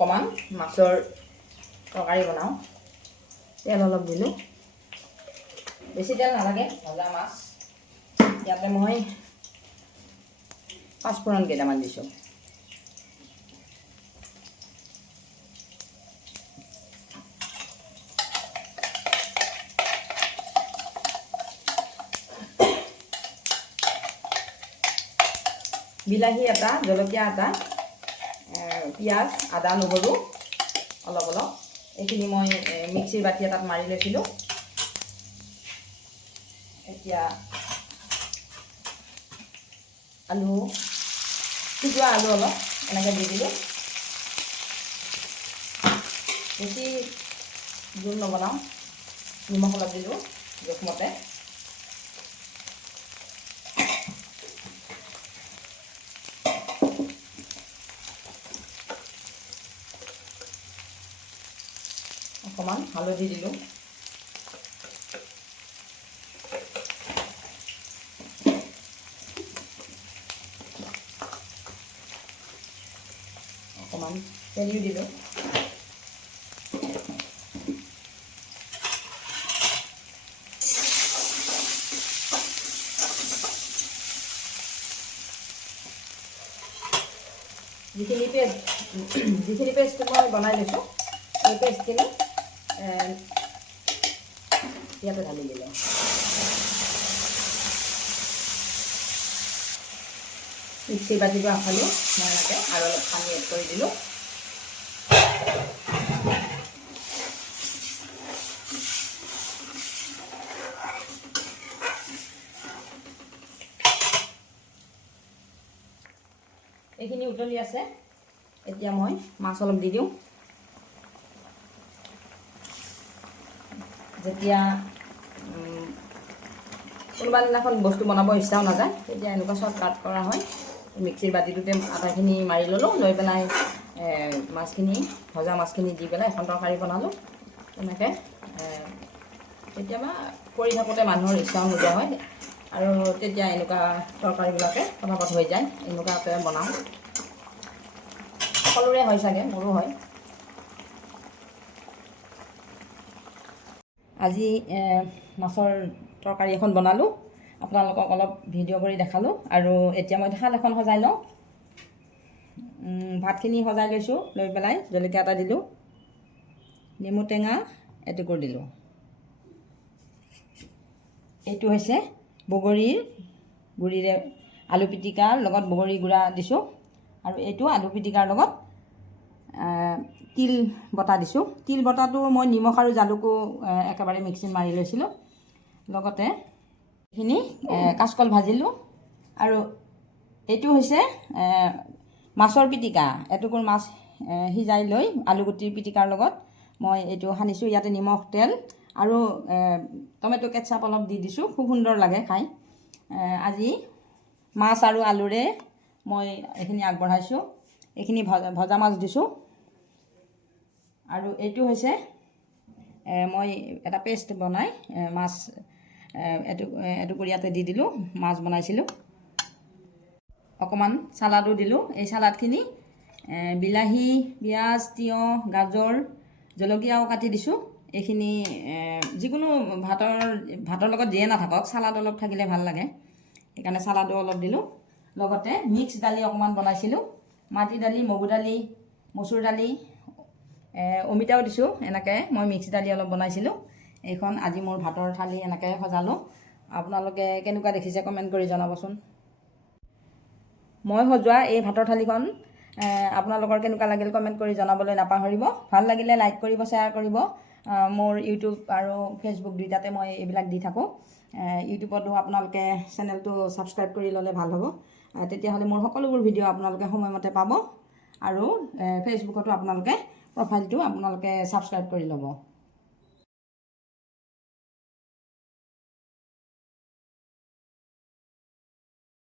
অকণমান মাছৰ তৰকাৰী বনাওঁ। তেল অলপ দিলোঁ, বেছি তেল নালাগে, ভজা মাছ। ইয়াতে মই পাঁচফোৰণ কেইটামান দিছোঁ। বিলাহী এটা, জলকীয়া এটা, পিঁয়াজ, আদা, নহৰু অলপ অলপ, এইখিনি মই মিক্সিৰ বাতি এটাত মাৰি লৈছিলোঁ। এতিয়া আলু, সিজোৱা আলু অলপ এনেকৈ দি দিলোঁ। বেছি জোল নবনাওঁ, নিমখ অলপ দিলোঁ জোখমতে। অকণমান হালধি দিলোঁ। অকণমান তেলিও দিলোঁ। যিখিনি পেষ্ট মই বনাই লৈছোঁ, সেই পেষ্টখিনি ইয়াতে ঢালি দিলোঁ। মিক্সিৰ বাতিটো আখালোঁ মই এনেকৈ, আৰু অলপ পানী এড কৰি দিলোঁ। এইখিনি উতলি আছে, এতিয়া মই মাছ অলপ দি দিওঁ। যেতিয়া কোনোবা দিনাখন বস্তু বনাব ইচ্ছাও নাযায়, তেতিয়া এনেকুৱা শ্বৰ্টকাট কৰা হয়। মিক্সিৰ বাতিটোতে আটাখিনি মাৰি ল'লোঁ, লৈ পেলাই মাছখিনি, ভজা মাছখিনি দি পেলাই এখন তৰকাৰী বনালোঁ। তেনেকৈ কেতিয়াবা কৰি থাকোঁতে মানুহৰ ইচ্ছাও নোযোৱা হয়, আৰু তেতিয়া এনেকুৱা তৰকাৰীবিলাকে ফটাফট হৈ যায়। এনেকুৱাকৈ বনাওঁ, সকলোৰে হয় চাগে, মোৰো হয়। আজি মাছৰ তৰকাৰী এখন বনালোঁ, আপোনালোকক অলপ ভিডিঅ' কৰি দেখালোঁ। আৰু এতিয়া মই থাল এখন সজাই লওঁ। ভাতখিনি সজাই লৈছোঁ, লৈ পেলাই জলকীয়া এটা দিলোঁ, নেমু টেঙা এটুকুৰ দিলোঁ। এইটো হৈছে বগৰীৰ গুড়িৰে আলু পিটিকাৰ লগত বগৰী গুড়া দিছোঁ, আৰু এইটো আলু পিটিকাৰ লগত তিল বটা দিছোঁ। তিল বটাটো মই নিমখ আৰু জালুকো একেবাৰে মিক্সিত মাৰি লৈছিলোঁ। লগতে এইখিনি কাচকল ভাজিলোঁ। আৰু এইটো হৈছে মাছৰ পিটিকা। এটুকুৰ মাছ সিজাই লৈ আলুগুটিৰ পিটিকাৰ লগত মই এইটো সানিছোঁ। ইয়াতে নিমখ, তেল আৰু টমেটো কেটচাপ অলপ দি দিছোঁ, খুব সুন্দৰ লাগে খাই। আজি মাছ আৰু আলুৰে মই এইখিনি আগবঢ়াইছোঁ। এইখিনি ভজা মাছ দিছোঁ। আৰু এইটো হৈছে মই এটা পেষ্ট বনাই মাছ এটুকুৰ ইয়াতে দি দিলোঁ, মাছ বনাইছিলোঁ। অকণমান চালাডো দিলোঁ। এই চালাডখিনি বিলাহী, পিঁয়াজ, তিয়ঁহ, গাজৰ, জলকীয়াও কাটি দিছোঁ। এইখিনি যিকোনো ভাতৰ লগত দিয়ে নাথাকক, চালাড অলপ থাকিলে ভাল লাগে, সেইকাৰণে চালাডো অলপ দিলোঁ। লগতে মিক্স দালি অকণমান বনাইছিলোঁ, মাটি দালি, মগু দালি, মচুৰ দালি, অমিতাও দিছোঁ। এনেকৈ মই মিক্স দালি অলপ বনাইছিলোঁ। এইখন আজি মোৰ ভাতৰ থালি এনেকৈ সজালোঁ। আপোনালোকে কেনেকুৱা দেখিছে কমেণ্ট কৰি জনাবচোন। মই সজোৱা এই ভাতৰ থালিখন আপোনালোকৰ কেনেকুৱা লাগিল কমেণ্ট কৰি জনাবলৈ নাপাহৰিব। ভাল লাগিলে লাইক কৰিব, শ্বেয়াৰ কৰিব। মোৰ ইউটিউব আৰু ফেচবুক দুইটাতে মই এইবিলাক দি থাকোঁ। ইউটিউবতো আপোনালোকে চেনেলটো ছাবস্ক্ৰাইব কৰি ল'লে ভাল হ'ব, তেতিয়াহ'লে মোৰ সকলোবোৰ ভিডিঅ' আপোনালোকে সময়মতে পাব। আৰু ফেচবুকতো আপোনালোকে প্ৰফাইলটো আপোনালোকে ছাবস্ক্ৰাইব কৰি ল'ব।